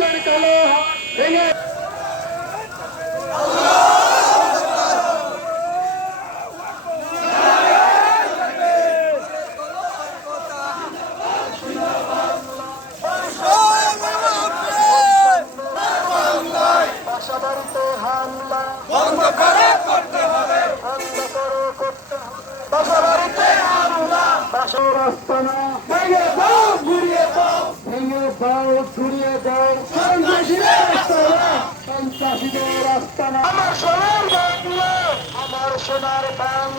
সূর্যের কালো ভেঙে বাসাবাড়িতে হামলা বন্ধ করতে হবে বাসাবাড়িতে হামলা বাসার আস্তানা ভেঙে দাও ঘুরিয়ে দাও ঘুরিয়ে দাও সন্ত্রাসীদের আস্তানা আমার সোনার বাংলা আমার সোনার বাংলা।